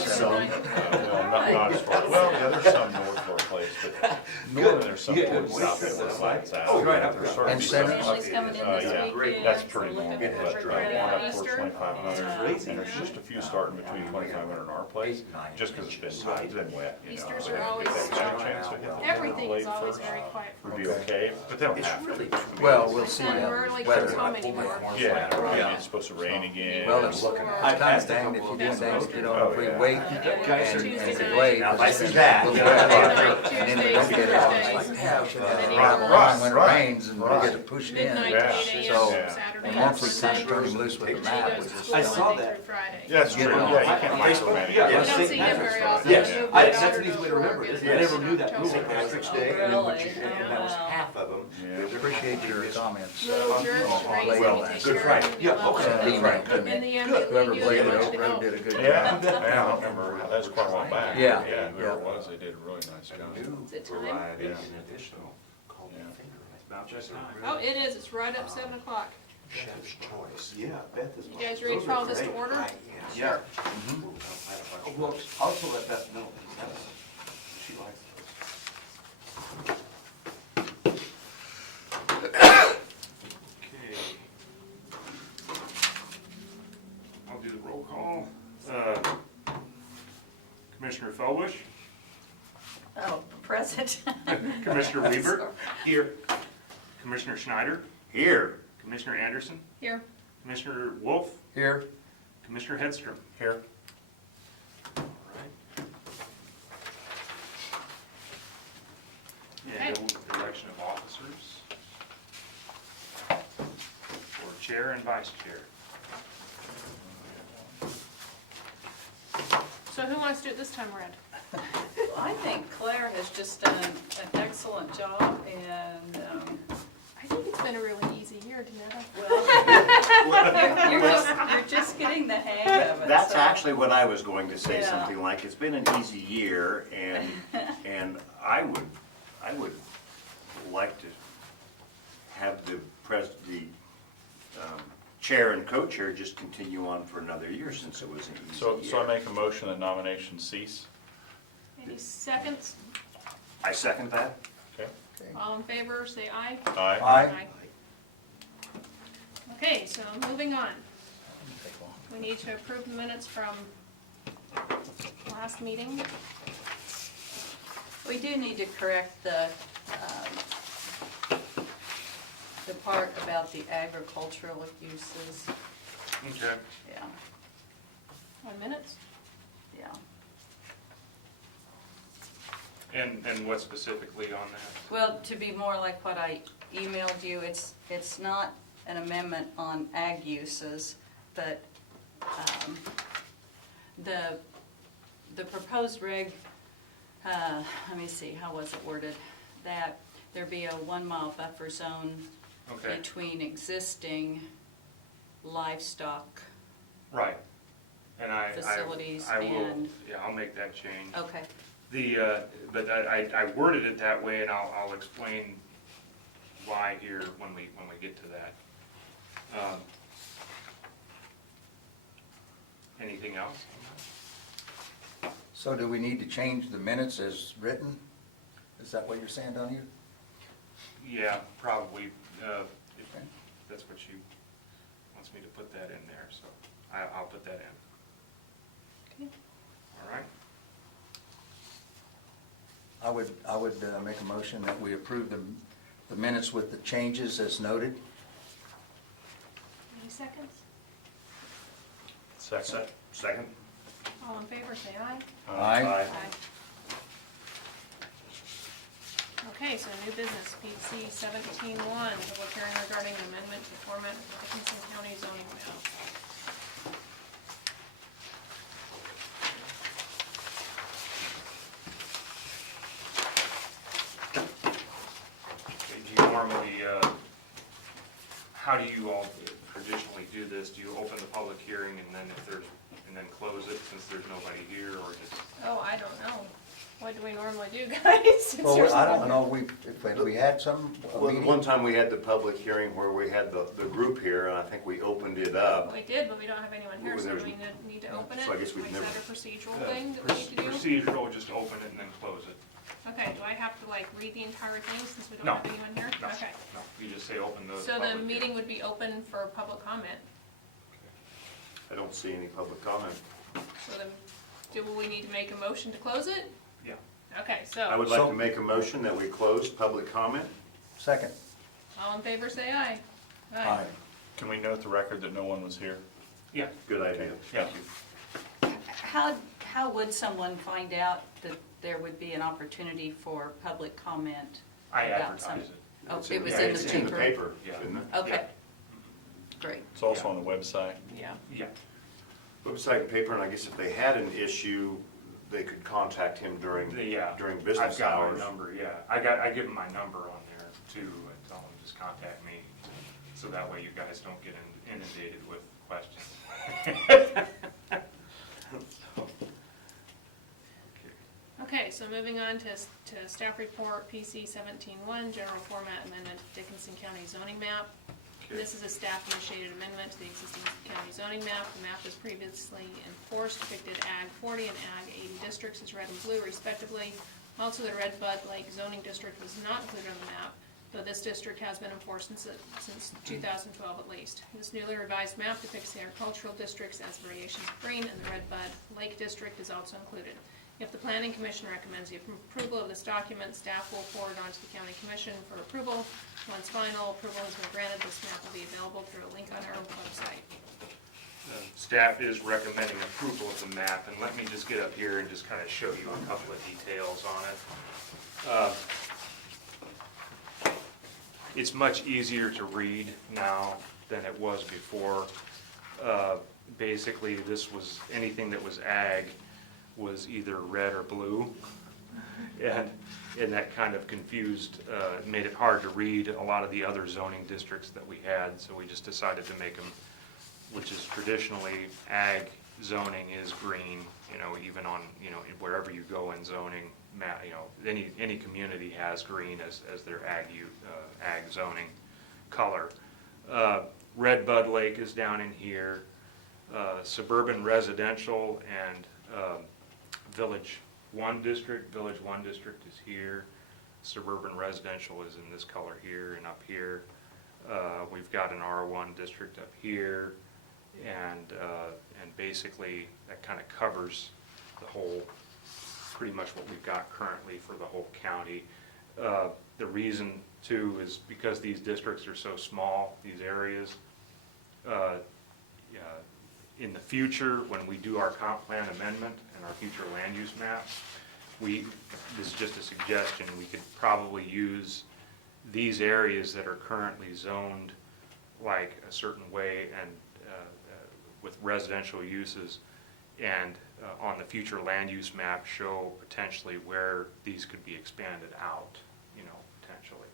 Some. Not as far, well, yeah, there's some north of our place, but northern, there's some towards south of where lights out. Oh, right, up There's there. certainly And some centers? up Families here. coming in this Yeah, weekend. that's so pretty looking normal, for but every one day up of towards Easter. 2,500. Yeah. And there's just a few starting between 2,500 and our place, just because it's been wet, you know. Easters so are if always, that rain chance to hit the everything lake is always first very quiet. would be okay, but they don't It's have really. to. Well, we'll My see son how rarely weather. comes home anymore. Yeah, right, Yeah. it's supposed to rain again. Well, it's Looking at it. kind of danged if you do things, you know, if we wait and delay. Now, if I because see it's that, gonna be you know, wet, Tuesday, and then we don't get it out, it's like, Thursday. yeah, we should have Then it you right go along when it right, rains and we right. get to push it in. Midnight to Yeah. 8 So, a.m. Saturday And and once we start Sunday. turning loose with And the then he map, goes we to just. school I saw Monday that. through Friday. Yeah, it's Get true, it on. yeah, you can't Facebook, micromanage. yeah, it. You let's don't see see him very that. often. Yes, He'll I, get that's out an easy way to or remember get it. a I never bus knew that in rule. October. St. Patrick's Day, Oh, and then really? and that was half of them. Yeah. Appreciate your comments. Little jerks, raise well, them, take Good care Friday. of them. Yeah, love okay, them. Send an email to In me. the end, Good. they Whoever leave you played with the much Oak to Road go. did a good job. Yeah, yeah, I don't remember, that was quite a while back. Yeah, Yeah, whoever yeah. it was, they did a really nice job. Is it time? Variety Yeah. and additional called Yeah. finger. About just time. Oh, it is. It's right up 7 o'clock. Chef's choice. Yeah, Beth is. You guys ready to call this to order? Yeah. Oh, well, I'll tell that Beth no. She likes Okay. I'll do the roll call. Commissioner Felwish, Oh, present. Commissioner Weaver, Sorry. Here. Commissioner Schneider, Here. Commissioner Anderson, Here. Commissioner Wolf, Here, Commissioner Hedstrom. Here. All right. And election of officers for chair and vice chair. So who wants to do it this time around? I think Claire has just done an excellent job, and, I think it's been a really easy year, Danetta. well, you're just getting the hang of it. That's so- actually what I was going to say, Yeah. something like, it's been an easy year, and I would like to have the chair and co-chair just continue on for another year, since it was an easy So I year. make a motion that nominations cease? Any seconds? I second that. Okay. All in favor, say aye. Aye. Aye. Okay, so moving on. We need to approve the minutes from last meeting. We do need to correct the part about the agricultural uses, Okay. yeah, On minutes? yeah. And what specifically on that? Well, to be more like what I emailed you, it's not an amendment on ag uses, but the proposed reg, let me see, how was it worded? That there be a 1 mile buffer zone Okay, between existing livestock. right. And Facilities I will, and- yeah, I'll make that change. Okay, But I worded it that way, and I'll explain why here when we get to that. Anything else? so do we need to change the minutes as written? Is that what you're saying, Donnie? Yeah, probably, if Okay. that's what she wants me to put that in there, so I'll put that in. Okay. All right? I would make a motion that we approve the minutes with the changes as noted. Any seconds? Second. Second? All in favor, say aye. Aye. Okay, so new business, PC 17-1, public hearing regarding amendment to format of Dickinson County zoning map. Okay, do you normally, how do you all traditionally do this? Do you open the public hearing and then and then close it since there's nobody here, or just, Oh, I don't know. What do we normally do, guys? Since Well, there's I no- don't know, if we had some, a Well, the meeting. one time we had the public hearing where we had the group here, and I think we opened it up. We did, but we don't have anyone here, Well, so do there's- we need to open it? So I guess we've Is never- that a procedural thing that we need to do? Procedural, just open it and then close it. Okay, do I have to like read the entire thing since we don't No. have anyone here? No, Okay. no, you just say open the So the public meeting hearing. would be open for public comment. I don't see any public comment. So then, do we need to make a motion to close it? Yeah. Okay, I so, would like So- to make a motion that we close public comment. Second. all in favor, say aye. Aye. Can we note the record that no one was here? Yeah, Good idea. yeah. How would someone find out that there would be an opportunity for public comment? I about some- advertise it. Oh, It's it was yeah, in It's the in the paper? paper, Yeah. isn't it? Okay, great. It's also on the website. Yeah. Yeah, Website and paper, and I guess if they had an issue, they could contact him during yeah. business I've got hours. my number, yeah. I give them my number on there too, and tell them just contact me. So that way you guys don't get inundated with questions. Okay, so moving on to staff report, PC 17-1, general format amendment to Dickinson County zoning map. Okay. This is a staff-initiated amendment to the existing county zoning map. The map was previously enforced, depicted Ag 40 and Ag 80 districts as red and blue respectively. Also, the Red Bud Lake zoning district was not included on the map, though this district has been enforced since 2012 at least. This newly revised map depicts the agricultural districts as variations of green, and the Red Bud Lake district is also included. If the Planning Commission recommends the approval of this document, staff will forward on to the County Commission for approval. Once final approval has been granted, this map will be available through a link on our website. Staff is recommending approval of the map, and let me just get up here and just kind of show you a couple of details on it. It's much easier to read now than it was before. Basically, anything that was ag was either red or blue, and that kind of confused, made it hard to read a lot of the other zoning districts that we had, so we just decided to make them, which is traditionally ag zoning is green, even on, wherever you go in zoning, any community has green as their ag zoning color. Red Bud Lake is down in here. Suburban residential and Village 1 district is here. Suburban residential is in this color here and up here. We've got an R1 district up here, and basically that kind of covers the whole, pretty much what we've got currently for the whole county. The reason too is because these districts are so small, these areas, in the future, when we do our comp plan amendment and our future land use maps, this is just a suggestion, we could probably use these areas that are currently zoned like a certain way and with residential uses, and on the future land use map show potentially where these could be expanded out, potentially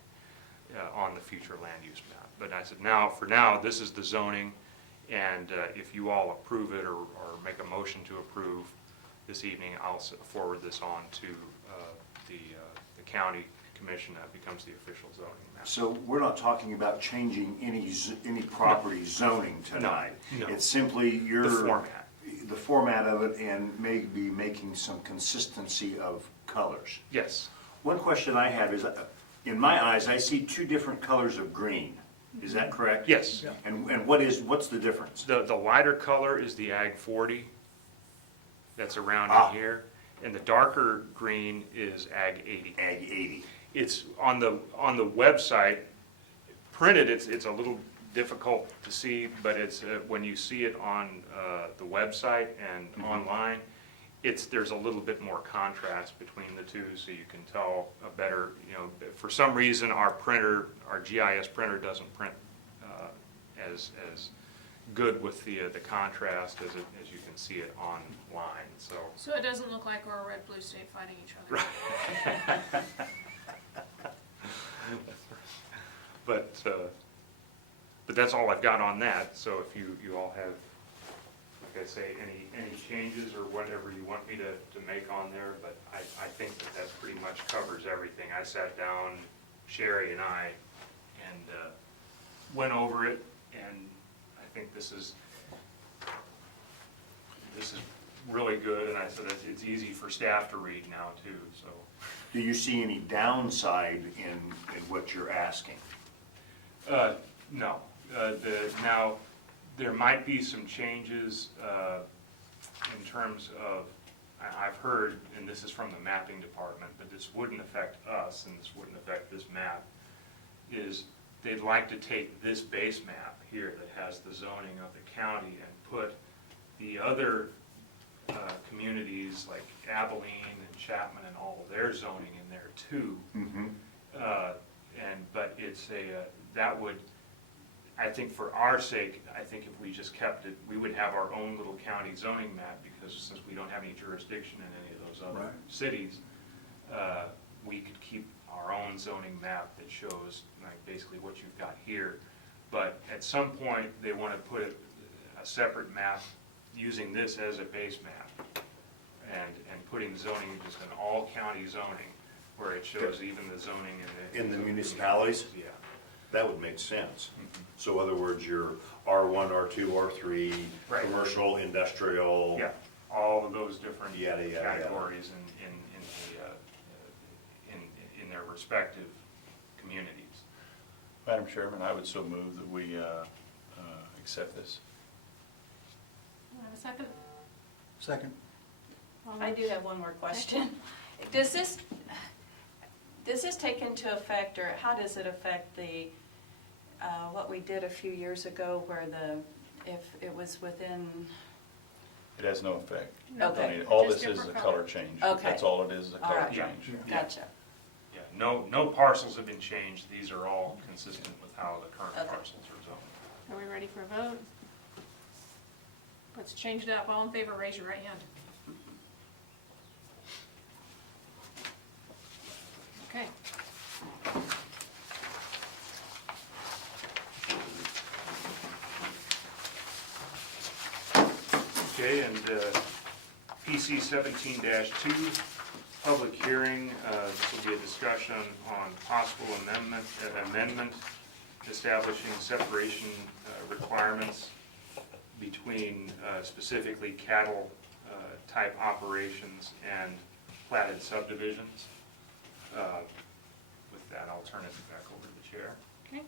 on the future land use map. But I said, for now, this is the zoning. And if you all approve it or make a motion to approve this evening, I'll forward this on to the county commission. That becomes the official zoning map. So we're not talking about changing any property zoning tonight. No. It's simply The the format of it, and maybe making some consistency of colors. Yes. One question I have is, in my eyes, I see two different colors of green. Is that correct? Yes. Yeah. And what's the difference? The lighter color is the Ag 40 that's around Ah. in here, and the darker green is Ag 80. Ag 80. It's on the website printed. It's a little difficult to see, but it's when you see it on the website and online, there's a little bit more contrast between the two, so you can tell a better. For some reason our GIS printer doesn't print as good with the contrast as you can see it online. So it doesn't look like we're a red blue state fighting each other. But that's all I've got on that. So if you all have I say, any changes or whatever you want me to make on there, but I think that pretty much covers everything. I sat down, Sherry and I, and went over it, and I think this is really good, and I said it's easy for staff to read now too, so. Do you see any downside in what you're asking? No. Now, there might be some changes in terms of, I've heard, and this is from the mapping department, but this wouldn't affect us and this wouldn't affect this map, is they'd like to take this base map here that has the zoning of the county and put the other communities like Abilene and Chapman and all of their zoning in there too. But it's that would, I think for our sake, I think if we just kept it, we would have our own little county zoning map, because since we don't have any jurisdiction in any of those other Right. cities, we could keep our own zoning map that shows like basically what you've got here. But at some point, they want to put a separate map using this as a base map and putting zoning just in all county zoning, where it shows even the zoning In the municipalities? Yeah. That would make sense. So in other words, your R1, R2, R3, Right. commercial, industrial. Yeah, all of those different Yada, yada, yada. categories in their respective communities. Madam Chairman, I would so move that we accept this. Do I have a second? Second. I do have one more question. Does this take into effect, or how does it affect the, what we did a few years ago where if it was within, It has no effect. Okay. All Just this is a different color color. change. Okay. That's all it is a All color right. change. gotcha. Yeah, no parcels have been changed. These are all consistent with how the current Okay. parcels are zoned. Are we ready for a vote? Let's change it up. All in favor, raise your right hand. Okay. Okay, and PC 17-2, public hearing. This will be a discussion on possible amendment establishing separation requirements between specifically cattle type operations and platted subdivisions. With that, I'll turn it back over to the chair. Okay.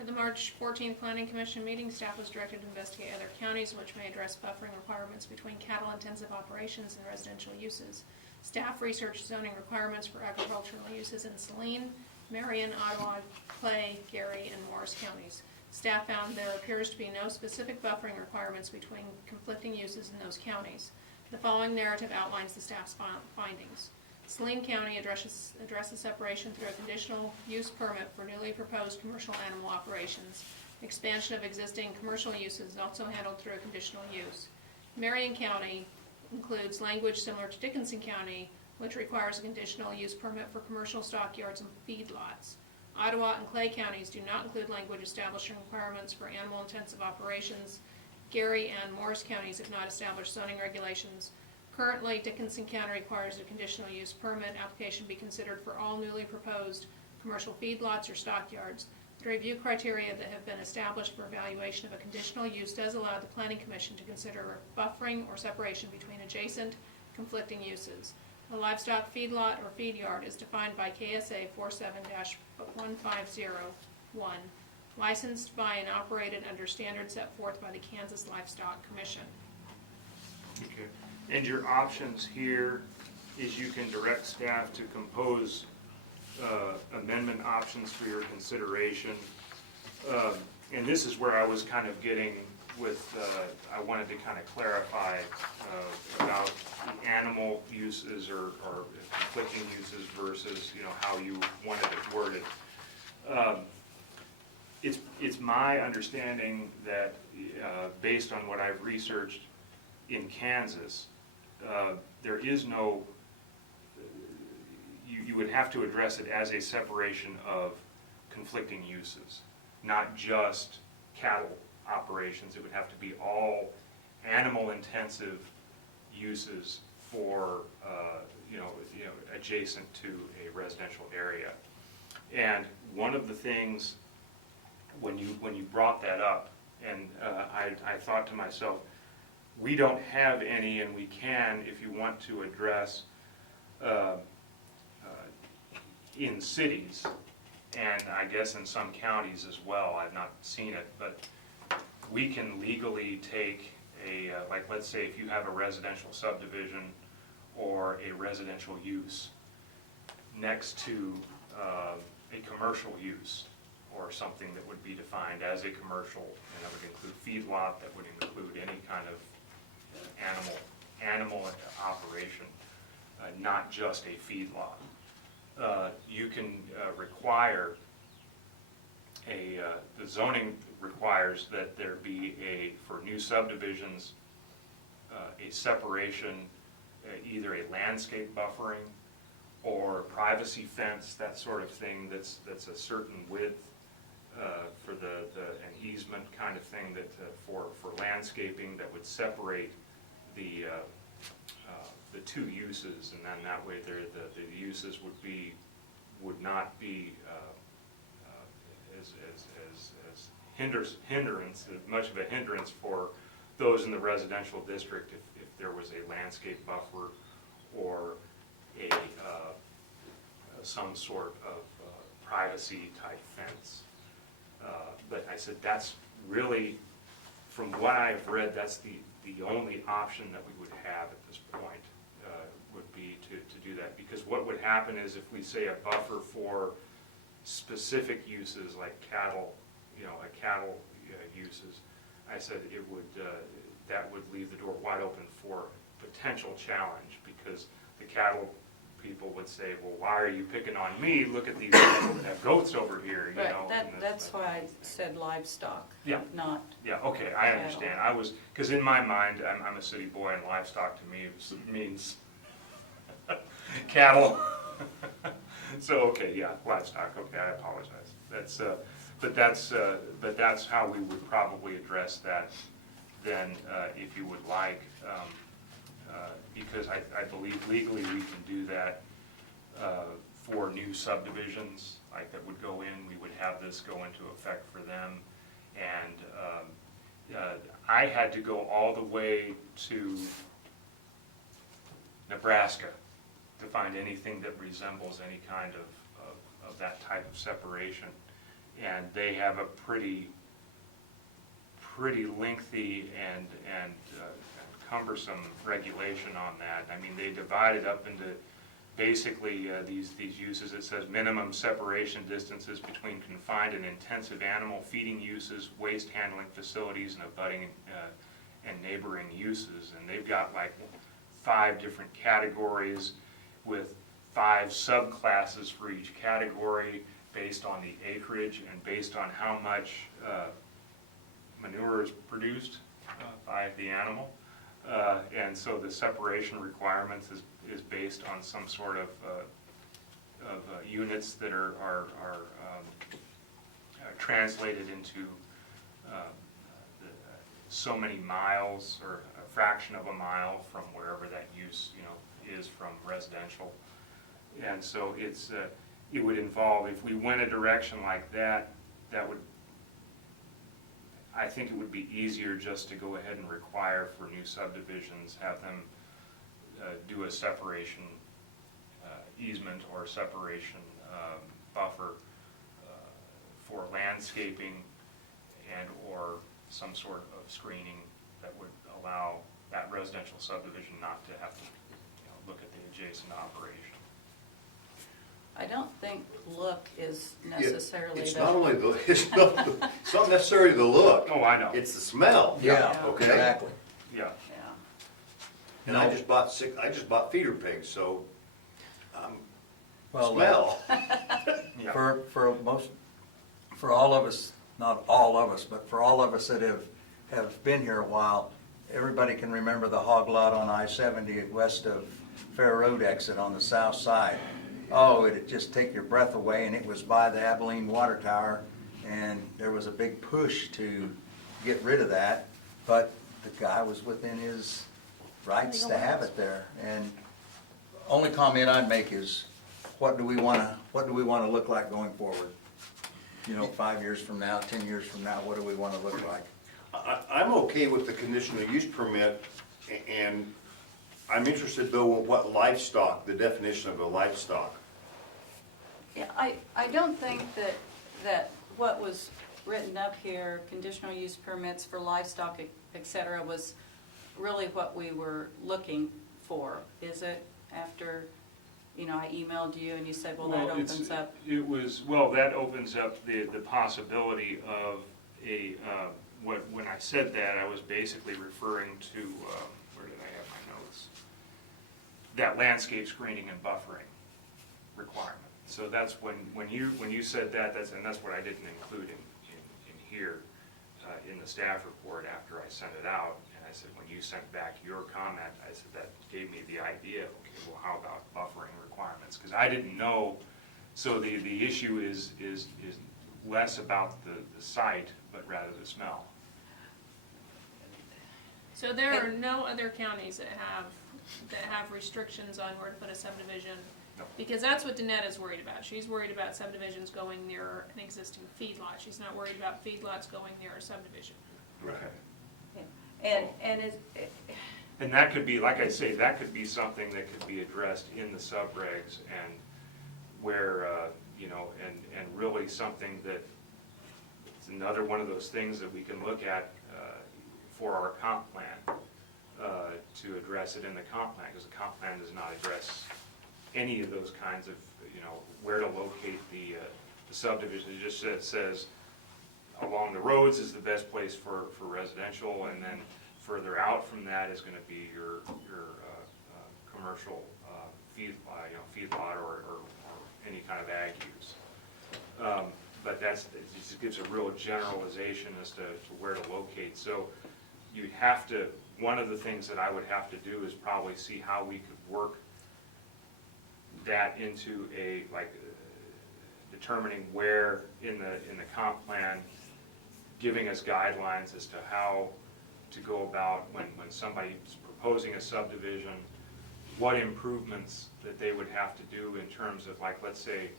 At the March 14th Planning Commission meeting, staff was directed to investigate other counties which may address buffering requirements between cattle-intensive operations and residential uses. Staff researched zoning requirements for agricultural uses in Saline, Marion, Ottawa, Clay, Gary, and Morris counties. Staff found there appears to be no specific buffering requirements between conflicting uses in those counties. The following narrative outlines the staff's findings. Saline County addresses separation through a conditional use permit for newly proposed commercial animal operations. Expansion of existing commercial uses is also handled through a conditional use. Marion County includes language similar to Dickinson County, which requires a conditional use permit for commercial stockyards and feedlots. Ottawa and Clay counties do not include language establishing requirements for animal-intensive operations. Gary and Morris counties have not established zoning regulations. Currently, Dickinson County requires a conditional use permit application be considered for all newly proposed commercial feedlots or stockyards. The review criteria that have been established for evaluation of a conditional use does allow the Planning Commission to consider buffering or separation between adjacent conflicting uses. A livestock feedlot or feed yard is defined by KSA 47-1501, licensed by and operated under standards set forth by the Kansas Livestock Commission. Okay. And your options here is you can direct staff to compose amendment options for your consideration. And this is where I was kind of getting with, I wanted to kind of clarify about the animal uses or conflicting uses versus, how you wanted it worded. It's my understanding that based on what I've researched in Kansas, there is no, you would have to address it as a separation of conflicting uses, not just cattle operations. It would have to be all animal-intensive uses for, adjacent to a residential area. And one of the things, when you brought that up, and I thought to myself, we don't have any, and we can, if you want to address in cities, and I guess in some counties as well, I've not seen it, but we can legally take like let's say if you have a residential subdivision or a residential use next to a commercial use or something that would be defined as a commercial, and that would include feedlot, that would include any kind of animal operation, not just a feedlot. You can require the zoning requires that there be for new subdivisions, a separation, either a landscape buffering or privacy fence, that sort of thing that's a certain width for an easement kind of thing that for landscaping that would separate the two uses, and then that way the uses would not be much of a hindrance for those in the residential district if there was a landscape buffer or some sort of privacy type fence. But I said that's really, from what I've read, that's the only option that we would have at this point, would be to do that. Because what would happen is if we say a buffer for specific uses like cattle, cattle uses, I said it would, that would leave the door wide open for potential challenge, because the cattle people would say, well, why are you picking on me? Look at these people that have goats over here, you know. Right, that's why I said livestock, Yeah. not, Yeah, okay, I understand. I was, because in my mind, I'm a city boy, and livestock to me means cattle. So, okay, yeah, livestock, okay, I apologize. But that's how we would probably address that then, if you would like, because I believe legally we can do that for new subdivisions, like that would go in, we would have this go into effect for them. And I had to go all the way to Nebraska to find anything that resembles any kind of that type of separation. And they have a pretty lengthy and cumbersome regulation on that. I mean, they divide it up into basically these uses. It says minimum separation distances between confined and intensive animal feeding uses, waste handling facilities, and abutting and neighboring uses. And they've got like 5 different categories with 5 subclasses for each category based on the acreage and based on how much manure is produced by the animal. And so the separation requirements is based on some sort of units that are translated into so many miles or a fraction of a mile from wherever that use is from residential. And so it would involve, if we went a direction like that, I think it would be easier just to go ahead and require for new subdivisions, have them do a separation easement or separation buffer for landscaping and or some sort of screening that would allow that residential subdivision not to have to look at the adjacent operation. I don't think look is necessarily It's the. not only the, it's not necessarily the look. Oh, I know. It's the smell. Yeah, Okay. exactly. Yeah. Yeah. And I just bought feeder pigs, so, Well, smell. Yeah. For all of us, not all of us, but for all of us that have been here a while, everybody can remember the hog lot on I-70 west of Fair Road exit on the south side. Oh, it'd just take your breath away, and it was by the Abilene Water Tower, and there was a big push to get rid of that. But the guy was within his rights to have it there. And only comment I'd make is, what do we wanna look like going forward? You know, 5 years from now, 10 years from now, what do we wanna look like? I'm okay with the conditional use permit, and I'm interested though in what livestock, the definition of a livestock. Yeah, I don't think that what was written up here, conditional use permits for livestock, et cetera, was really what we were looking for, is it? After, you know, I emailed you and you said, well, that opens up. It was, well, that opens up the possibility of a, when I said that, I was basically referring to, where did I have my notes? That landscape screening and buffering requirement. So that's when you said that, that's what I didn't include in here, in the staff report after I sent it out. And I said, when you sent back your comment, I said, that gave me the idea, okay, well, how about buffering requirements? Because I didn't know, so the issue is less about the site, but rather the smell. So there are no other counties that have restrictions on where to put a subdivision? No. Because that's what Danette is worried about. She's worried about subdivisions going near an existing feedlot. She's not worried about feedlots going near a subdivision. Okay. And that could be, like I say, that could be something that could be addressed in the subregs, and where, you know, and really something that, it's another one of those things that we can look at for our comp plan, to address it in the comp plan, because the comp plan does not address any of those kinds of, you know, where to locate the subdivision. It just says along the roads is the best place for residential, and then further out from that is going to be your commercial feedlot or any kind of ag use. But it just gives a real generalization as to where to locate. So you'd have to, one of the things that I would have to do is probably see how we could work that into a, like, determining where in the comp plan, giving us guidelines as to how to go about when somebody's proposing a subdivision, what improvements that they would have to do in terms of, like, let's say,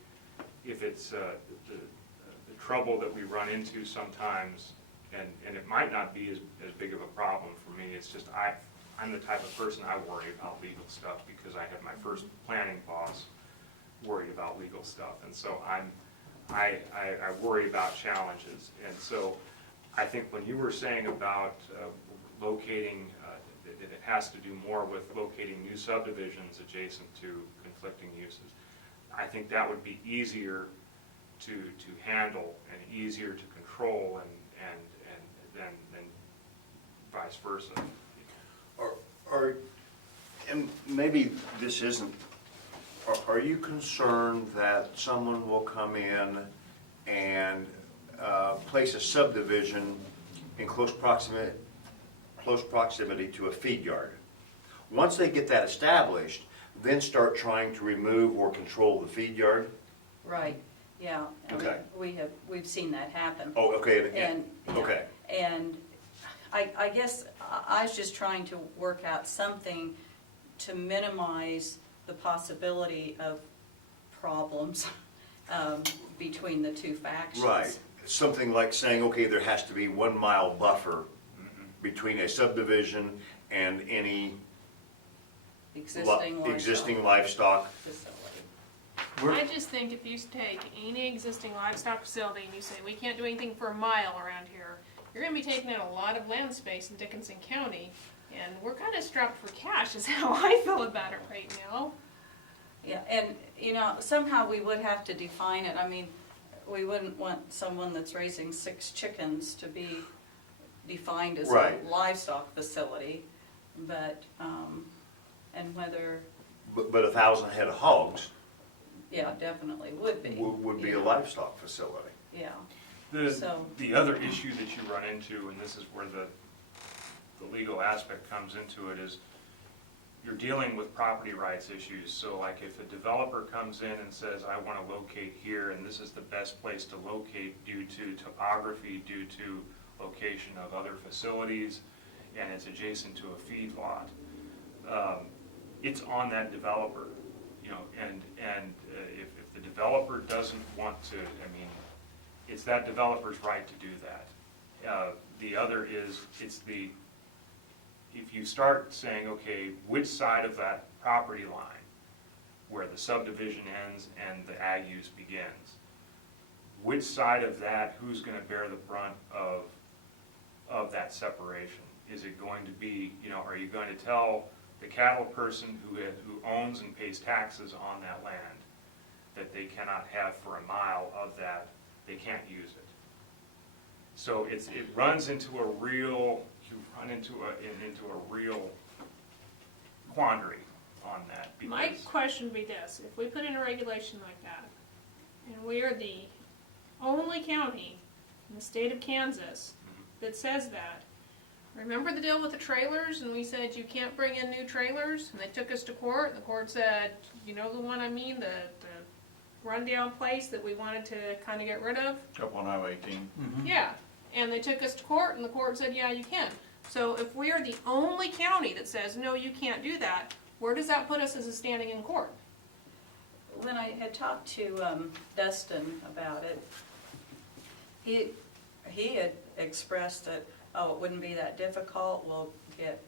if it's the trouble that we run into sometimes, and it might not be as big of a problem for me, it's just I'm the type of person, I worry about legal stuff because I had my first planning boss worried about legal stuff, and so I worry about challenges. And so I think when you were saying about locating, that it has to do more with locating new subdivisions adjacent to conflicting uses, I think that would be easier to handle and easier to control, and then vice versa. And maybe this isn't, are you concerned that someone will come in and place a subdivision in close proximity to a feed yard? Once they get that established, then start trying to remove or control the feed yard? Right, yeah. I mean, Okay. we've seen that happen. Oh, okay. And, yeah, Okay. and I guess I was just trying to work out something to minimize the possibility of problems between the two factions. Right. Something like saying, okay, there has to be 1 mile buffer between a subdivision and any existing livestock facility. I just think if you take any existing livestock facility and you say, we can't do anything for a mile around here, you're gonna be taking in a lot of land space in Dickinson County, and we're kinda strapped for cash is how I feel about it right now. Yeah, and, you know, somehow we would have to define it. I mean, we wouldn't want someone that's raising 6 chickens to be defined as Right. a livestock facility, but, and whether, but 1,000 head of hogs yeah, definitely would be. would be a Yeah. livestock facility. Yeah, The other issue that you run into, and this is where the legal aspect comes into it, is you're dealing with property rights issues. So like if a developer comes in and says, I want to locate here and this is the best place to locate due to topography, due to location of other facilities, and it's adjacent to a feed lot, it's on that developer, you know, and if the developer doesn't want to, I mean, it's that developer's right to do that. The other is, if you start saying, okay, which side of that property line where the subdivision ends and the ag use begins, which side of that, who's gonna bear the brunt of that separation? Is it going to be, you know, are you going to tell the cattle person who owns and pays taxes on that land that they cannot have for a mile of that, they can't use it? So it runs into a real, you run into a real quandary on that. My Because question would be this: if we put in a regulation like that, and we are the only county in the state of Kansas that says that, remember the deal with the trailers, and we said you can't bring in new trailers, and they took us to court, and the court said, you know the one I mean, the rundown place that we wanted to kind of get rid of? Up on Highway 18. Yeah, and they took us to court, and the court said, yeah, you can. So if we are the only county that says, no, you can't do that, where does that put us as a standing in court? When I had talked to Dustin about it, he had expressed that, oh, it wouldn't be that difficult. We'll get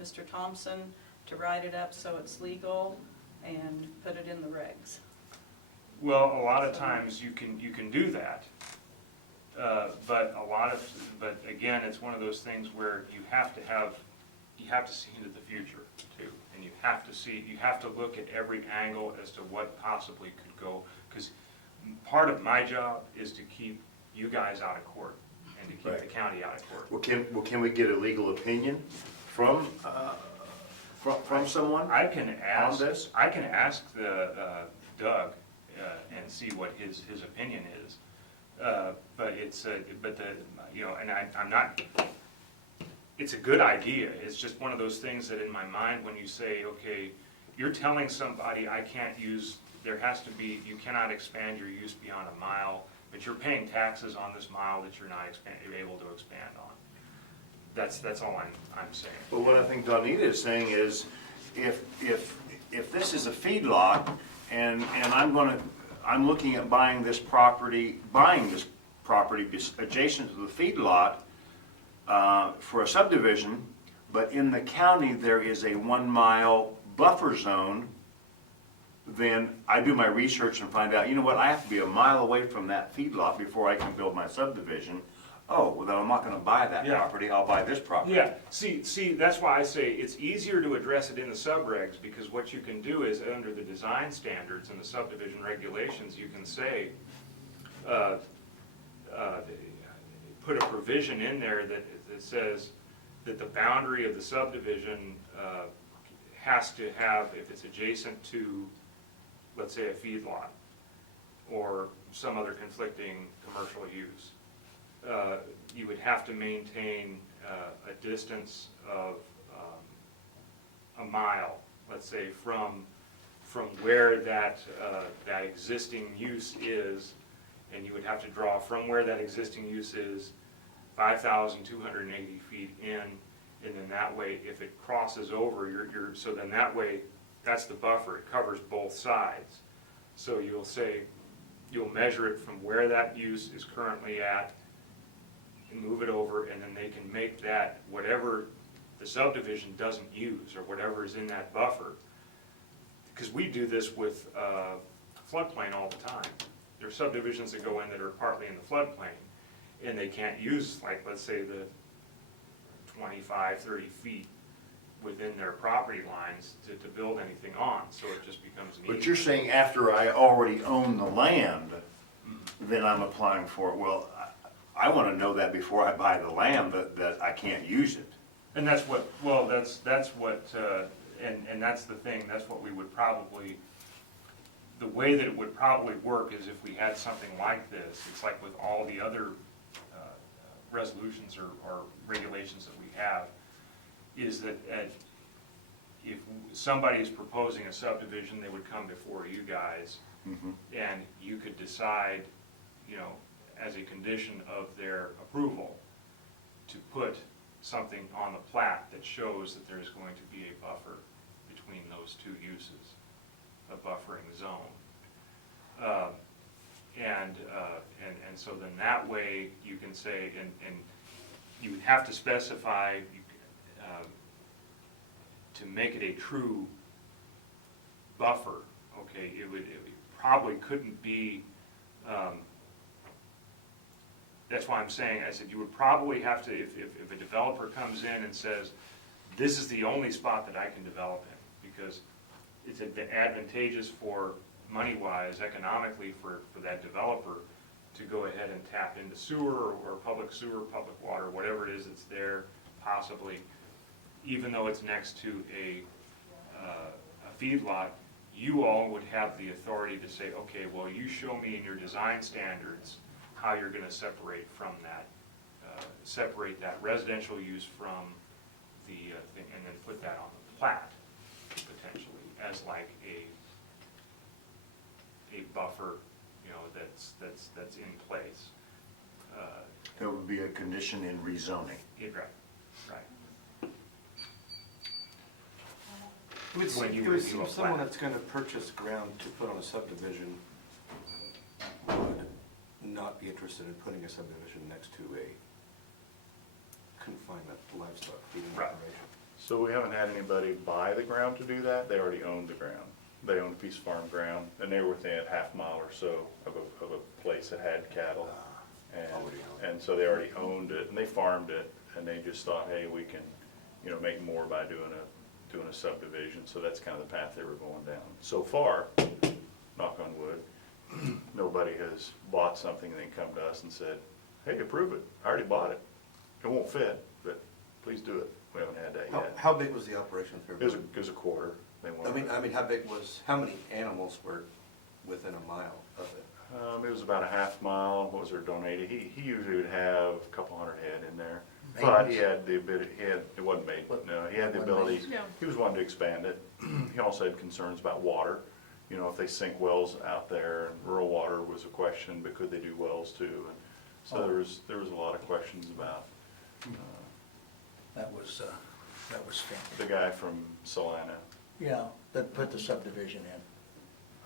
Mr. Thompson to write it up so it's legal and put it in the regs. well, a lot of times you can do that, but again, it's one of those things where you have to see into the future too, and you have to look at every angle as to what possibly could go, because part of my job is to keep you guys out of court and to keep Right. the county out of court. Well, can we get a legal opinion from someone? I can ask this? Doug and see what his opinion is. But you know, and I'm not. It's a good idea. It's just one of those things that in my mind, when you say, okay, you're telling somebody I can't use. There has to be. You cannot expand your use beyond a mile, but you're paying taxes on this mile that you're not able to expand on. That's all I'm saying. But what I think Donita is saying is, if this is a feedlot, and I'm looking at buying this property adjacent to the feedlot for a subdivision, but in the county there is a 1 mile buffer zone, then I do my research and find out, you know what, I have to be a mile away from that feedlot before I can build my subdivision. Oh, well then I'm not gonna buy that Yeah. property, I'll buy this property. Yeah, see, that's why I say it's easier to address it in the subregs, because what you can do is, under the design standards and the subdivision regulations, you can say, put a provision in there that says that the boundary of the subdivision has to have, if it's adjacent to, let's say, a feedlot or some other conflicting commercial use, you would have to maintain a distance of a mile, let's say, from where that existing use is, and you would have to draw from where that existing use is 5,280 feet in, and then that way, if it crosses over, so then that way, that's the buffer, it covers both sides. So you'll measure it from where that use is currently at, and move it over, and then they can make that whatever the subdivision doesn't use, or whatever is in that buffer. Because we do this with floodplain all the time. There are subdivisions that go in that are partly in the floodplain, and they can't use, like, let's say, the 25, 30 feet within their property lines to build anything on, so it just becomes an But easy. you're saying after I already own the land, then I'm applying for it. Well, I want to know that before I buy the land that I can't use it. And that's what, well, that's what, and that's the thing, that's what we would probably, the way that it would probably work is if we had something like this. It's like with all the other resolutions or regulations that we have, is that if somebody is proposing a subdivision, they would come before you guys, and you could decide, you know, as a condition of their approval, to put something on the plat that shows that there's going to be a buffer between those two uses, a buffering zone. And so then that way you can say, and you would have to specify, to make it a true buffer, okay, it probably couldn't be, that's why I'm saying, I said you would probably have to, if a developer comes in and says, this is the only spot that I can develop in, because it's advantageous for money-wise, economically, for that developer to go ahead and tap into sewer or public water, whatever it is that's there, possibly, even though it's next to a feedlot, you all would have the authority to say, okay, well, you show me in your design standards how you're gonna separate from that, separate that residential use from the thing, and then put that on the plat, potentially, as like a buffer, you know, that's in place. That would be a condition in rezoning. Yeah, right. It would When you seem review a someone plat. that's gonna purchase ground to put on a subdivision would not be interested in putting a subdivision next to a confinement livestock feeding Right. operation. So we haven't had anybody buy the ground to do that, they already owned the ground. They owned a piece of farm ground, and they were within a half mile or so of a place that had cattle. Already owned. And so they already owned it, and they farmed it, and they just thought, hey, we can, you know, make more by doing a subdivision, so that's kind of the path they were going down. So far, knock on wood, nobody has bought something and then come to us and said, hey, approve it, I already bought it. It won't fit, but please do it. We haven't had that yet. How big was the operation? It was a quarter. They wanted I mean, how many animals were within a mile of it? It was about a half mile. What was there donated? He usually would have a couple hundred head in there. Maidens? But he had the ability, it wasn't made, no, he had the Wasn't ability, maidens? No. he was wanting to expand it. He also had concerns about water. You know, if they sink wells out there, and rural water was a question, but could they do wells too? And so there was a lot of questions about, That was Finn. the guy from Salina. Yeah, that put the subdivision in.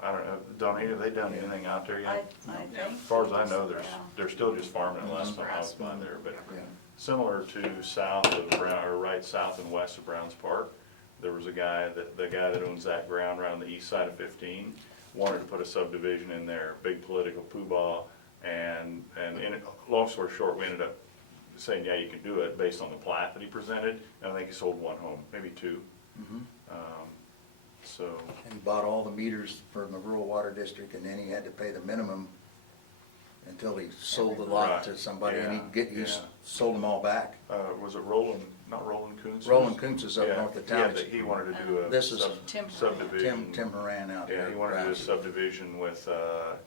I don't know, Donnie, have they done anything out there I yet? think. As far as I know, Yeah. they're still just farming it last time I was by there, but Yeah. similar to south of Brown, or right south and west of Browns Park, there was a guy, the guy that owns that ground around the east side of 15, wanted to put a subdivision in there, big political poobah, and long story short, we ended up saying, yeah, you can do it, based on the plat that he presented, and I think he sold one home, maybe two. So, And he bought all the meters from the rural water district, and then he had to pay the minimum until he sold the lot to Right, somebody, and yeah, he yeah. sold them all back. was it Roland, not Roland Kuntz? Roland Kuntz is up Yeah, north of he had town. the- He wanted to do a This is Tim Moran. subdivision. Tim Moran out there. Yeah, he wanted to do a Ramsey. subdivision with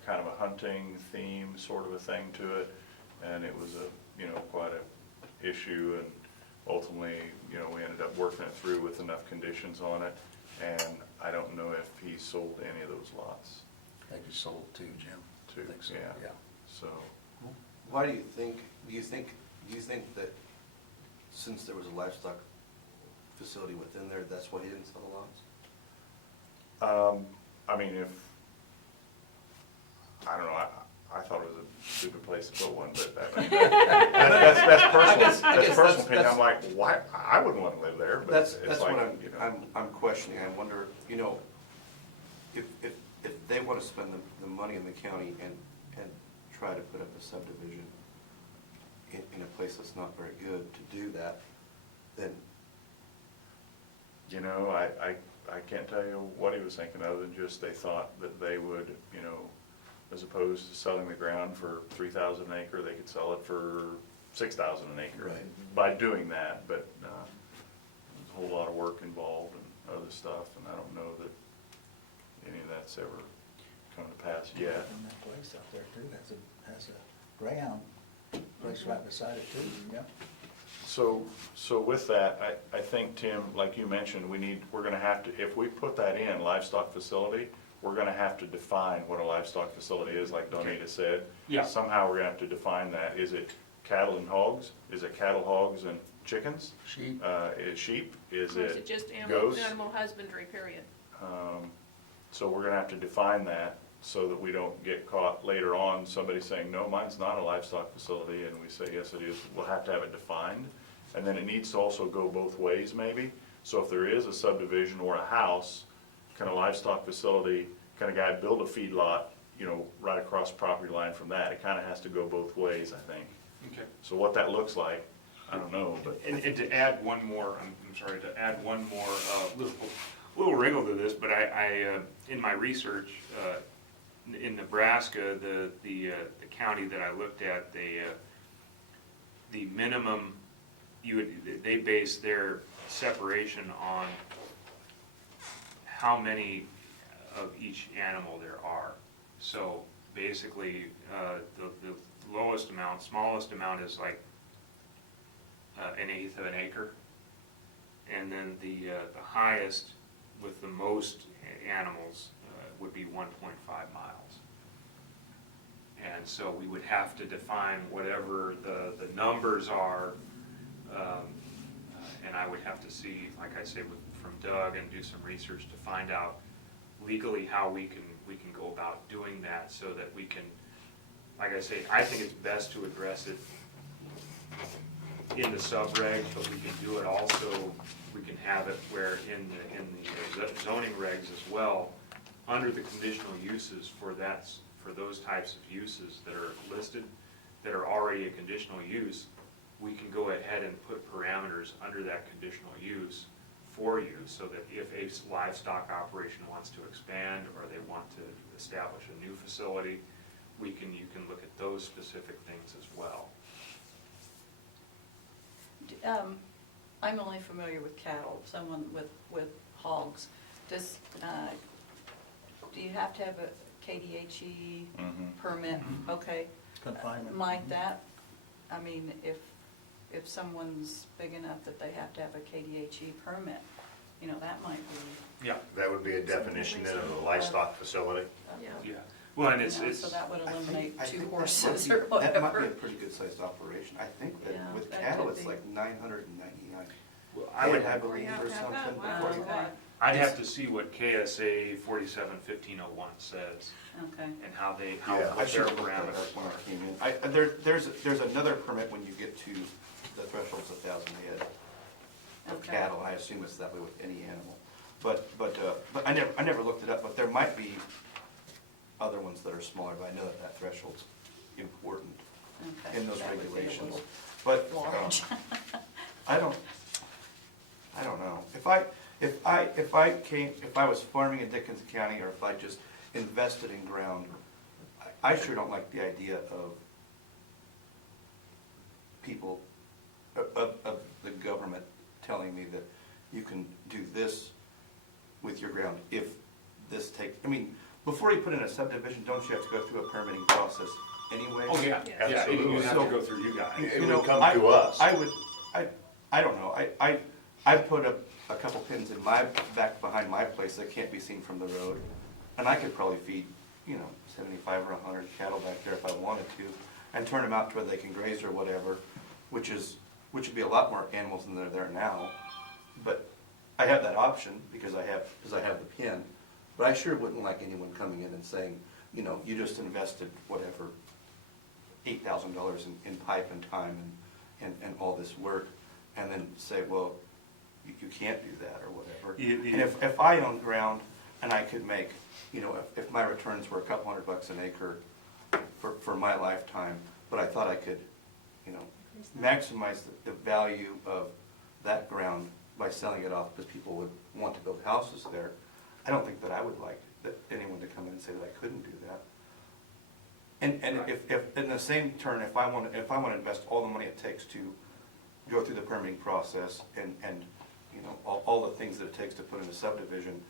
kind of a hunting theme, sort of a thing to it, and it was quite a issue, and ultimately, we ended up working it through with enough conditions on it, and I don't know if he sold any of those lots, I think he sold two, Jim. I Two, think so, yeah. so. Why do you think that since there was a livestock facility within there, that's why he didn't sell the lots? I mean, I don't know, I thought it was a stupid place to put one, but I mean, that's personal, that's personal opinion. I'm like, why, I wouldn't want to live there, but That's it's what like, I'm questioning. I wonder, if they want to spend the money in the county and try to put up a subdivision in a place that's not very good to do that, then I can't tell you what he was thinking, other than just they thought that they would, as opposed to selling the ground for 3,000 an acre, they could sell it for 6,000 an acre. Right. By doing that, but there's a whole lot of work involved and other stuff, and I don't know that any of that's ever come to pass yet. And that place out there too, has a Greyhound place right beside it too, yeah. So with that, I think, Tim, like you mentioned, we're gonna have to, if we put that in, livestock facility, we're gonna have to define what a livestock facility is, like Donita said. Yeah. Somehow we're gonna have to define that. Is it cattle and hogs? Is it cattle, hogs, and chickens? Sheep. Is sheep? Is Or is it it just goats? animal husbandry, period? So we're gonna have to define that so that we don't get caught later on, somebody saying, no, mine's not a livestock facility, and we say, yes, it is. We'll have to have it defined. And then it needs to also go both ways, maybe. So if there is a subdivision or a house, can a livestock facility, can a guy build a feedlot, you know, right across the property line from that? It kinda has to go both ways, I think. Okay. So what that looks like, I don't know, but. And to add one more, I'm sorry, to add one more little wriggle to this, but I in my research, in Nebraska, the county that I looked at, the minimum, they base their separation on how many of each animal there are. So basically, the lowest amount, smallest amount is like an eighth of an acre. And then the highest with the most animals would be 1.5 miles. And so we would have to define whatever the numbers are, and I would have to see, like I say, from Doug, and do some research to find out legally how we can go about doing that, so that we can, like I say, I think it's best to address it in the sub-reg, but we can do it also, we can have it where in the zoning regs as well, under the conditional uses for those types of uses that are listed, that are already a conditional use, we can go ahead and put parameters under that conditional use for you, so that if a livestock operation wants to expand, or they want to establish a new facility, you can look at those specific things as well. I'm only familiar with cattle, someone with hogs. Do you have to have a KDHE permit? Okay. Confinement. Might that, I mean, if someone's big enough that they have to have a KDHE permit, you know, that might be. Yeah. That would be a definition then of a livestock facility. Yeah. Yeah. Well, and You it's, know, so that would I think- eliminate I two think horses that or might be- That might be whatever. a pretty good sized operation. I think that Yeah, with that cattle, could it's be. like 999. well, I would I have, believe, have or to have that. something. Wow. before you- Okay. I'd have to see what KSA 47-1501 says, Okay. and how Yeah, I what their should have looked at that parameters when are. I came in. There's another permit when you get to the thresholds 1,000 head of Okay. cattle. I assume it's that way with any animal. But I never looked it up, but there might be other ones that are smaller, but I know that threshold's important Okay. in those That would be a regulations. little But large. I don't know. If I was farming in Dickinson County, or if I just invested in ground, I sure don't like the idea of people, of the government telling me that you can do this with your ground if this I mean, before you put in a subdivision, don't you have to go through a permitting process anyway? Oh, yeah, Yeah. yeah, it would have So- to go through you guys. It You would know, come to us. I don't know, I put up a couple pins in my, back behind my place that can't be seen from the road, and I could probably feed, 75 or 100 cattle back there if I wanted to, and turn them out to where they can graze or whatever, which would be a lot more animals than there now, but I have that option because I have the pin, but I sure wouldn't like anyone coming in and saying, you just invested whatever, $8,000 in pipe and time and all this work, and then say, well, you can't do that or whatever. And if I owned ground and I could make, if my returns were a couple $100 an acre for my lifetime, but I thought I could, maximize the value of that ground by selling it off because people would want to build houses there, I don't think that I would like that anyone to come in and say that I couldn't do that. And if in the same turn, if I want to invest all the money it takes to go through the permitting process and all the things that it takes to put in a subdivision,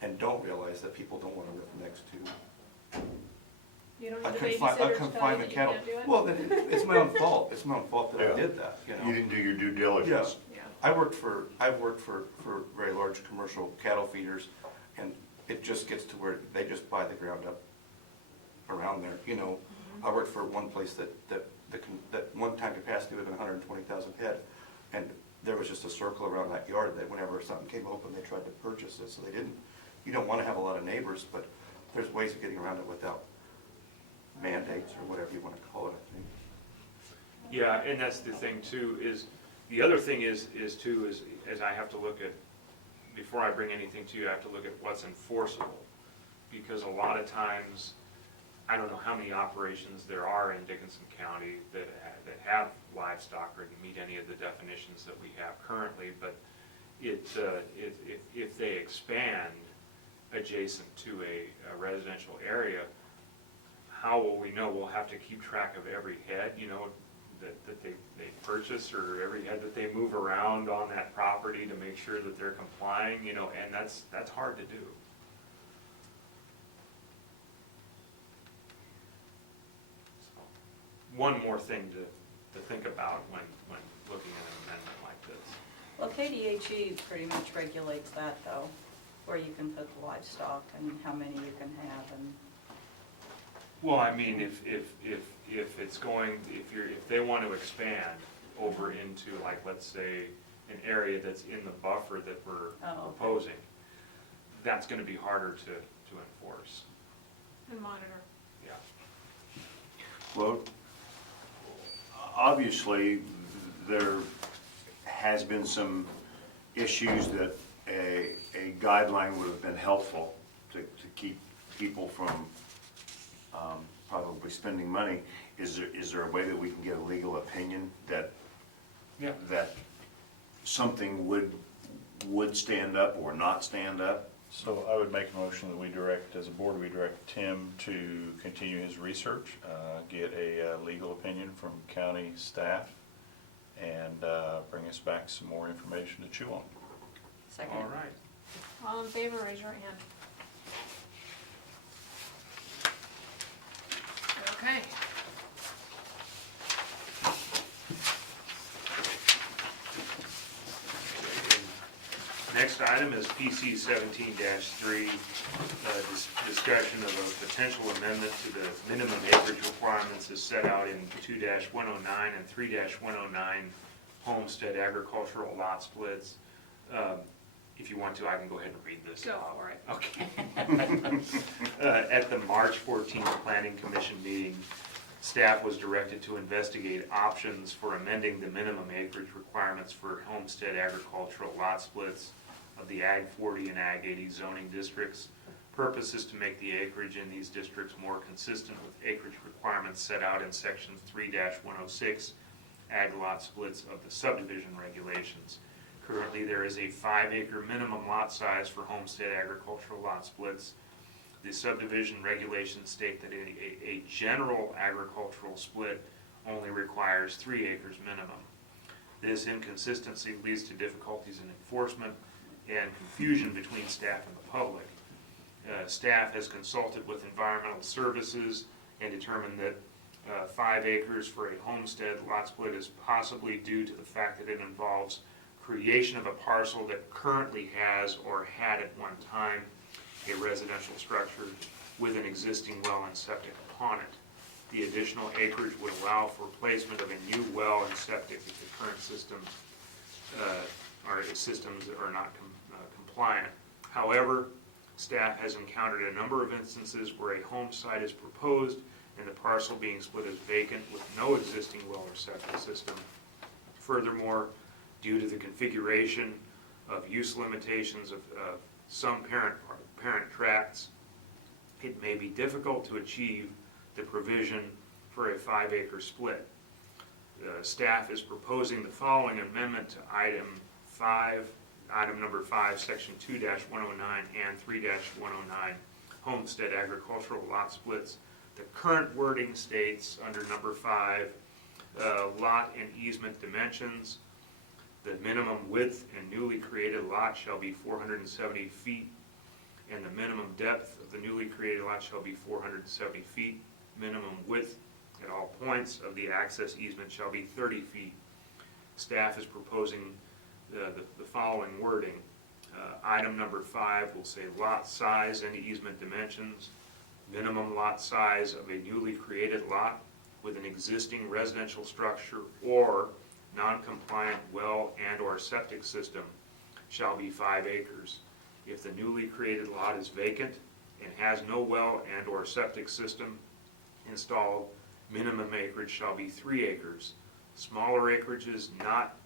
and don't realize that people don't want to live next to You don't a need the babysitter confi- a to tell you confinement that you cattle. can't do it? Well, then it's my own fault. It's my own fault that I Yeah. did that, You didn't do your due diligence. Yeah. I've worked for very large commercial cattle feeders, and it just gets to where they just buy the ground up around there, I worked for one place that one time capacity would have been 120,000 head. And there was just a circle around that yard that whenever something came open, they tried to purchase it, so they didn't. You don't want to have a lot of neighbors, but there's ways of getting around it without mandates or whatever you want to call it, I think. Yeah, and that's the thing too, is, the other thing is I have to look at, before I bring anything to you, I have to look at what's enforceable. Because a lot of times, I don't know how many operations there are in Dickinson County that have livestock or meet any of the definitions that we have currently, but if they expand adjacent to a residential area, how will we know? We'll have to keep track of every head, you know, that they purchase, or every head that they move around on that property to make sure that they're complying, you know, and that's hard to do. One more thing to think about when looking at an amendment like this. Well, KDHE pretty much regulates that though, where you can put the livestock and how many you can have and. Well, I mean, if it's going, if they want to expand over into, like, let's say, an area that's in the buffer that we're proposing, that's gonna be harder to enforce. And monitor. Yeah. Well, obviously, there has been some issues that a guideline would have been helpful to keep people from probably spending money. Is there a way that we can get a legal opinion that Yeah. that something would stand up or not stand up? So I would make a motion that we direct, as a board, we direct Tim to continue his research, get a legal opinion from county staff, and bring us back some more information to chew on. Second. All right. All in favor, raise your hand. Okay. Next item is PC 17-3, discussion of a potential amendment to the minimum acreage requirements as set out in 2-109 and 3-109 homestead agricultural lot splits. If you want to, I can go ahead and read this. Go for it. Okay. At the March 14th Planning Commission meeting, staff was directed to investigate options for amending the minimum acreage requirements for homestead agricultural lot splits of the Ag 40 and Ag 80 zoning districts. Purpose is to make the acreage in these districts more consistent with acreage requirements set out in section 3-106 ag lot splits of the subdivision regulations. Currently, there is a 5-acre minimum lot size for homestead agricultural lot splits. The subdivision regulations state that a general agricultural split only requires 3 acres minimum. This inconsistency leads to difficulties in enforcement and confusion between staff and the public. Staff has consulted with environmental services and determined that 5 acres for a homestead lot split is possibly due to the fact that it involves creation of a parcel that currently has or had at one time a residential structure with an existing well and septic upon it. The additional acreage would allow for placement of a new well and septic if the current systems are not compliant. However, staff has encountered a number of instances where a home site is proposed and the parcel being split is vacant with no existing well or septic system. Furthermore, due to the configuration of use limitations of some parent tracts, it may be difficult to achieve the provision for a 5-acre split. Staff is proposing the following amendment to item number 5, section 2-109 and 3-109 homestead agricultural lot splits. The current wording states under number 5, lot and easement dimensions. The minimum width and newly created lot shall be 470 feet, and the minimum depth of the newly created lot shall be 470 feet. Minimum width at all points of the access easement shall be 30 feet. Staff is proposing the following wording. Item number 5 will say lot size and easement dimensions. Minimum lot size of a newly created lot with an existing residential structure or non-compliant well and/or septic system shall be 5 acres. If the newly created lot is vacant and has no well and/or septic system installed, minimum acreage shall be 3 acres. Smaller acreages not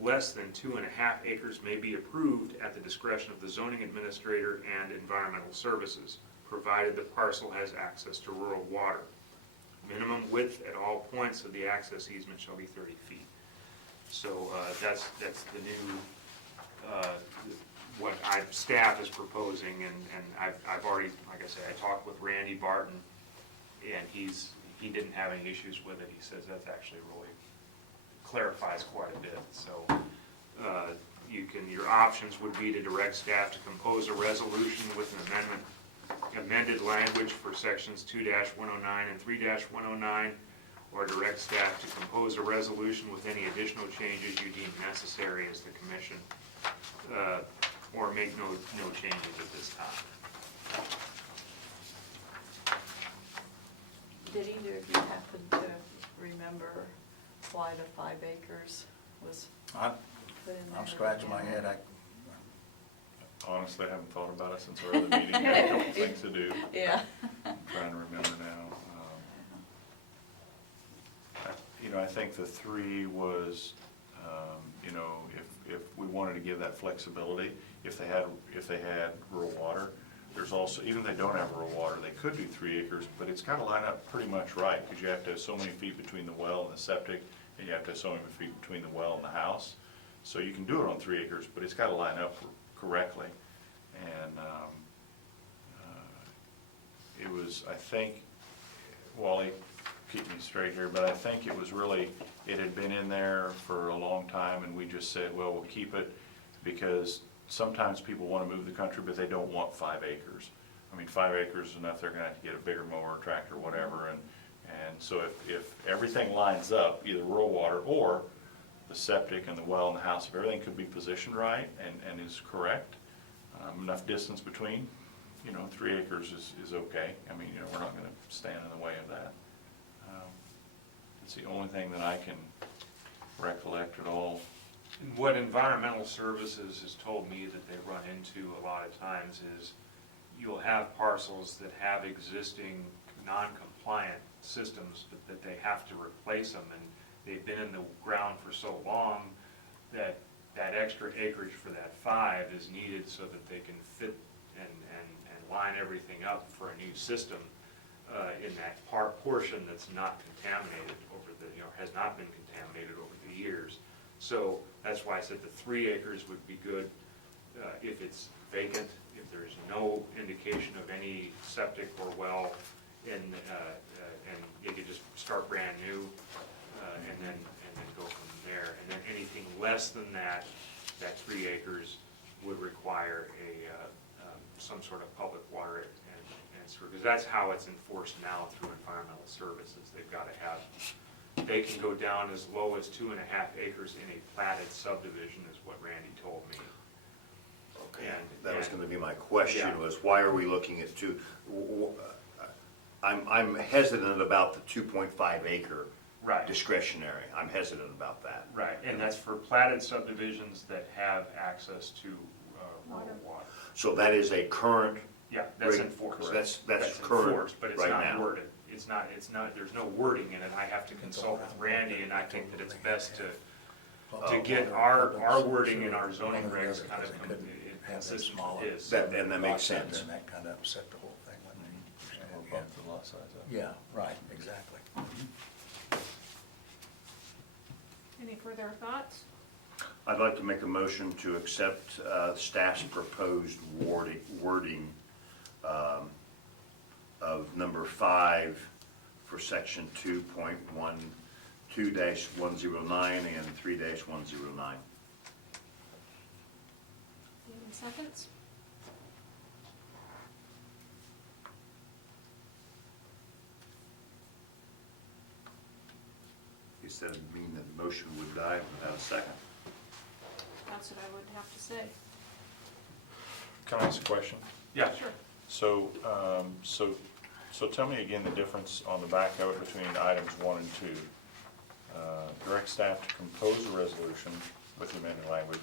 less than 2.5 acres may be approved at the discretion of the zoning administrator and environmental services, provided the parcel has access to rural water. Minimum width at all points of the access easement shall be 30 feet. So that's the new, what staff is proposing, and I've already, like I said, I talked with Randy Barton, and he didn't have any issues with it. He says that's actually really clarifies quite a bit. So your options would be to direct staff to compose a resolution with an amended language for sections 2-109 and 3-109, or direct staff to compose a resolution with any additional changes you deem necessary as the commission, or make no changes at this time. Did either of you happen to remember why the 5 acres was I'm put in there? scratching my head. Honestly, I haven't thought about it since our other meeting. I had a couple things to do. Yeah. I'm trying to remember now. I think the 3 was, if we wanted to give that flexibility, if they had rural water, there's also, even if they don't have rural water, they could do 3 acres, but it's got to line up pretty much right, because you have to have so many feet between the well and the septic, and you have to have so many feet between the well and the house. So you can do it on 3 acres, but it's got to line up correctly. And it was, I think, Wally, keep me straight here, but I think it was really, it had been in there for a long time, and we just said, well, we'll keep it, because sometimes people want to move the country, but they don't want 5 acres. I mean, 5 acres is enough, they're going to have to get a bigger mower, tractor, whatever, and so if everything lines up, either rural water or the septic and the well and the house, if everything could be positioned right and is correct, enough distance between, 3 acres is okay. I mean, we're not going to stand in the way of that. It's the only thing that I can recollect at all. What environmental services has told me that they run into a lot of times is you'll have parcels that have existing non-compliant systems, but that they have to replace them, and they've been in the ground for so long that that extra acreage for that 5 is needed so that they can fit and line everything up for a new system in that portion that's not contaminated has not been contaminated over the years. So that's why I said the 3 acres would be good if it's vacant, if there's no indication of any septic or well, and you could just start brand new, and then go from there. And then anything less than that 3 acres would require some sort of public water and sewer, because that's how it's enforced now through environmental services. They've got to have, they can go down as low as 2.5 acres in a platted subdivision, is what Randy told me. Okay, that was going to be my question, Yeah. was why are we looking at 2? I'm hesitant about the 2.5 acre Right. discretionary. I'm hesitant about that. Right, and that's for platted subdivisions that have access to rural water. So that is a current, Yeah, that's Right, enforced. that's current enforced, but it's right not now. worded. It's not, there's no wording in it. I have to consult with Randy, and I think that it's best to get our wording and our zoning regs kind of consistent with his. and that makes sense. And that kind of upset the whole thing, wouldn't Bump the lot size up. it? Yeah, right, exactly. Any further thoughts? I'd like to make a motion to accept staff's proposed wording of number 5 for section 2.12-109 and 3-109. Any seconds? Instead of meaning that the motion would die without a second. That's what I would have to say. Can I ask a question? Yeah, Sure. So tell me again the difference on the back of it between items 1 and 2. Direct staff to compose a resolution with the amended language.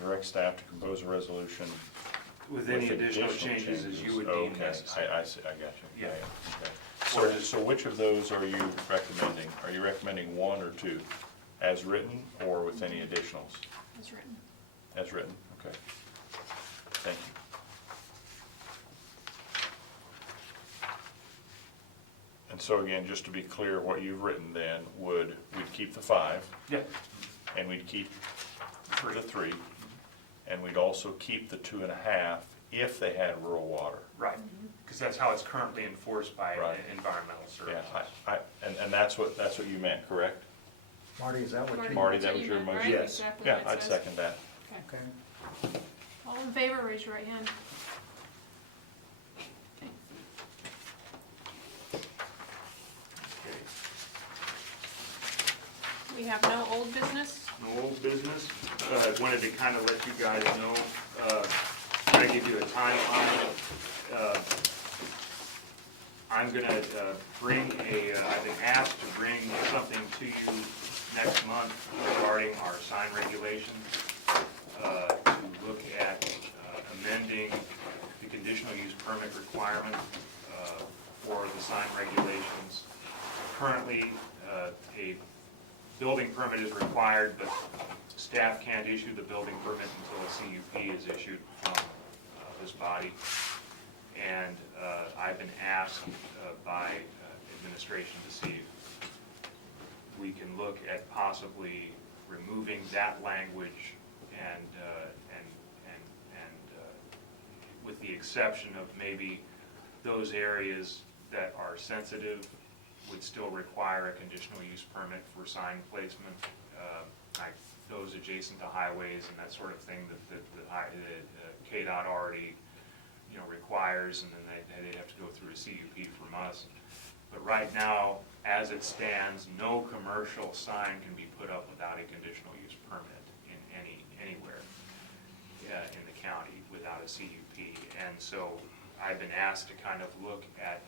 Direct staff to compose a resolution. With any additional changes as you would Oh, deem okay. necessary. I see, I got you. Yeah. Okay. So which of those are you recommending? Are you recommending one or two? As written or with any additionals? As written. As written, okay. Thank you. And so again, just to be clear, what you've written then we'd keep the 5, Yeah. and we'd keep the 3, and we'd also keep the 2.5 if they had rural water. Right, because that's how it's currently enforced by Right. environmental Yeah, services. and that's what you meant, correct? Marty, is that what you? Marty, that's that what was you your meant, motion? right? Yes. Exactly Yeah, what it I'd says. second that. Okay. Okay. All in favor, raise your right hand. Okay. We have no old business. No old business. I wanted to kind of let you guys know, kind of give you a timeline. I'm gonna bring I've been asked to bring something to you next month regarding our sign regulations, to look at amending the conditional use permit requirement for the sign regulations. Currently, a building permit is required, but staff can't issue the building permit until a CUP is issued from this body. And I've been asked by administration to see if we can look at possibly removing that language and with the exception of maybe those areas that are sensitive would still require a conditional use permit for sign placement, like those adjacent to highways and that sort of thing that KDOT already, requires, and then they'd have to go through a CUP from us. But right now, as it stands, no commercial sign can be put up without a conditional use permit anywhere in the county without a CUP. And so I've been asked to kind of look at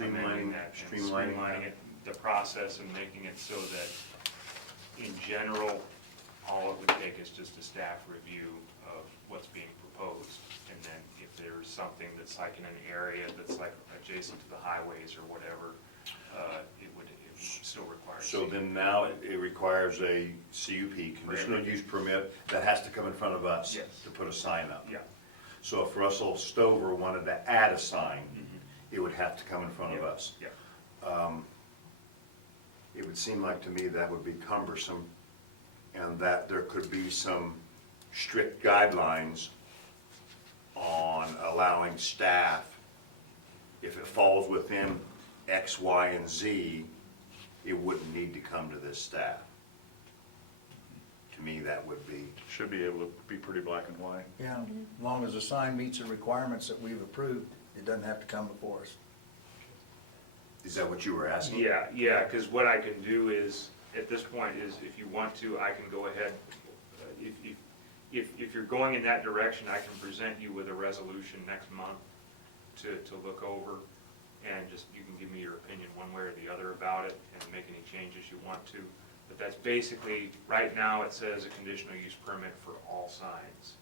amending that and streamlining it, the process, and making it so that in general, all it would take is just a staff review of what's being proposed. And then if there's something that's like in an area that's like adjacent to the highways or whatever, it would still require. So then now it requires a CUP, conditional use permit, that has to come in front of us Yes. to put a sign up. Yeah. So if Russell Stover wanted to add a sign, it would have to come in front of Yeah. us. Yeah. It would seem like to me that would be cumbersome, and that there could be some strict guidelines on allowing staff, if it falls within X, Y, and Z, it wouldn't need to come to this staff. To me, that would be, Should be able to be pretty black and white. Yeah, as long as the sign meets the requirements that we've approved, it doesn't have to come before us. is that what you were asking? Yeah, because what I can do is, at this point, is if you want to, I can go ahead, if you're going in that direction, I can present you with a resolution next month to look over, and just, you can give me your opinion one way or the other about it, and make any changes you want to. But that's basically, right now, it says a conditional use permit for all signs.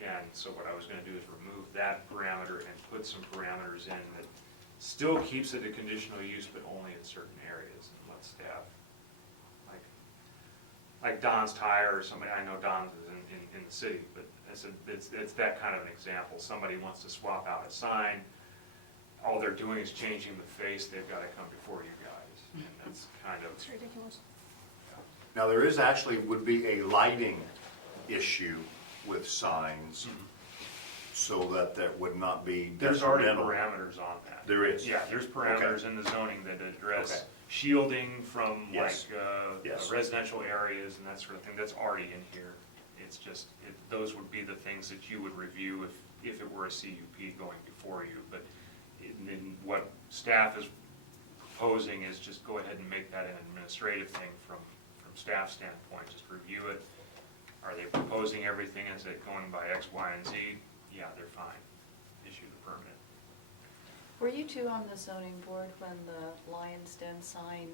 And so what I was gonna do is remove that parameter and put some parameters in that still keeps it a conditional use, but only in certain areas, and let staff, like Don's Tire or somebody, I know Don's is in the city, but it's that kind of an example. Somebody wants to swap out a sign, all they're doing is changing the face, they've gotta come before you guys, and that's kind of. It's ridiculous. Now, there is actually, would be a lighting issue with signs, so that there would not be There's already detrimental. parameters on that. There is? Yeah, there's parameters in the zoning that address Okay. shielding from like Yes. Yes. residential areas and that sort of thing. That's already in here. It's just, those would be the things that you would review if it were a CUP going before you. But then what staff is proposing is just go ahead and make that an administrative thing from staff standpoint. Just review it. Are they proposing everything? Is it going by X, Y, and Z? Yeah, they're fine. Issue the permit. Were you two on the zoning board when the Lion's Den sign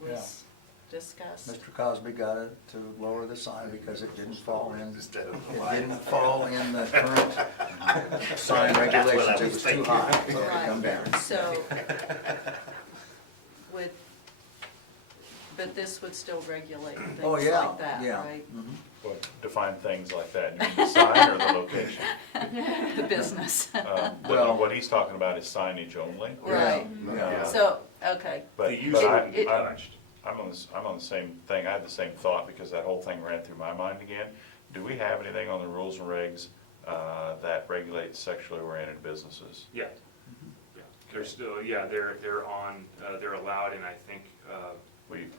was discussed? Mr. Cosby got it to lower the sign because it didn't fall in, Instead of the it light. didn't fall in the current sign regulations, it was too high, so it come down. So, would, but this would still regulate Oh, things yeah, like that, yeah. right? Mhm. What, define things like that, you mean the sign or the location? The business. Well- What he's talking about is signage only. Right. Yeah. So, okay, But, The use but wouldn't be I'm touched. I'm on the same thing, I had the same thought, because that whole thing ran through my mind again. Do we have anything on the rules and regs, that regulates sexually oriented businesses? Yeah. Yeah. They're still, yeah, they're on, they're allowed, and I think,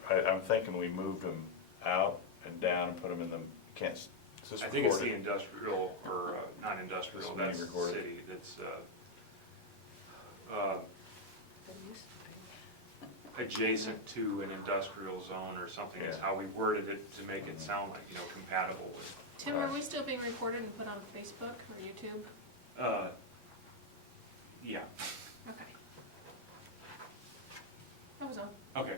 I'm thinking we moved them out and down and put them in the, can't, is this I think it's the recorded? industrial, or non-industrial, This being that's recorded. city, that's, adjacent to an industrial zone or something, is Yeah. how we worded it to make it sound like, compatible with. Tim, are we still being recorded and put on Facebook or YouTube? Yeah, Okay. That was all. okay.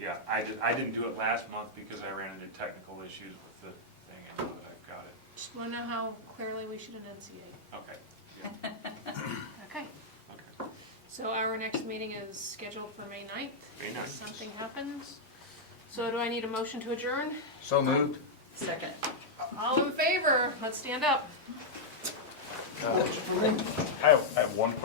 Yeah, I didn't do it last month because I ran into technical issues with the thing, and now that I've got it. Just want to know how clearly we should enunciate. Okay, yeah, Okay. okay. So our next meeting is scheduled for May 9th. May 9th. Something happens. So do I need a motion to adjourn? So moved? second. All in favor, let's stand up. I have one quick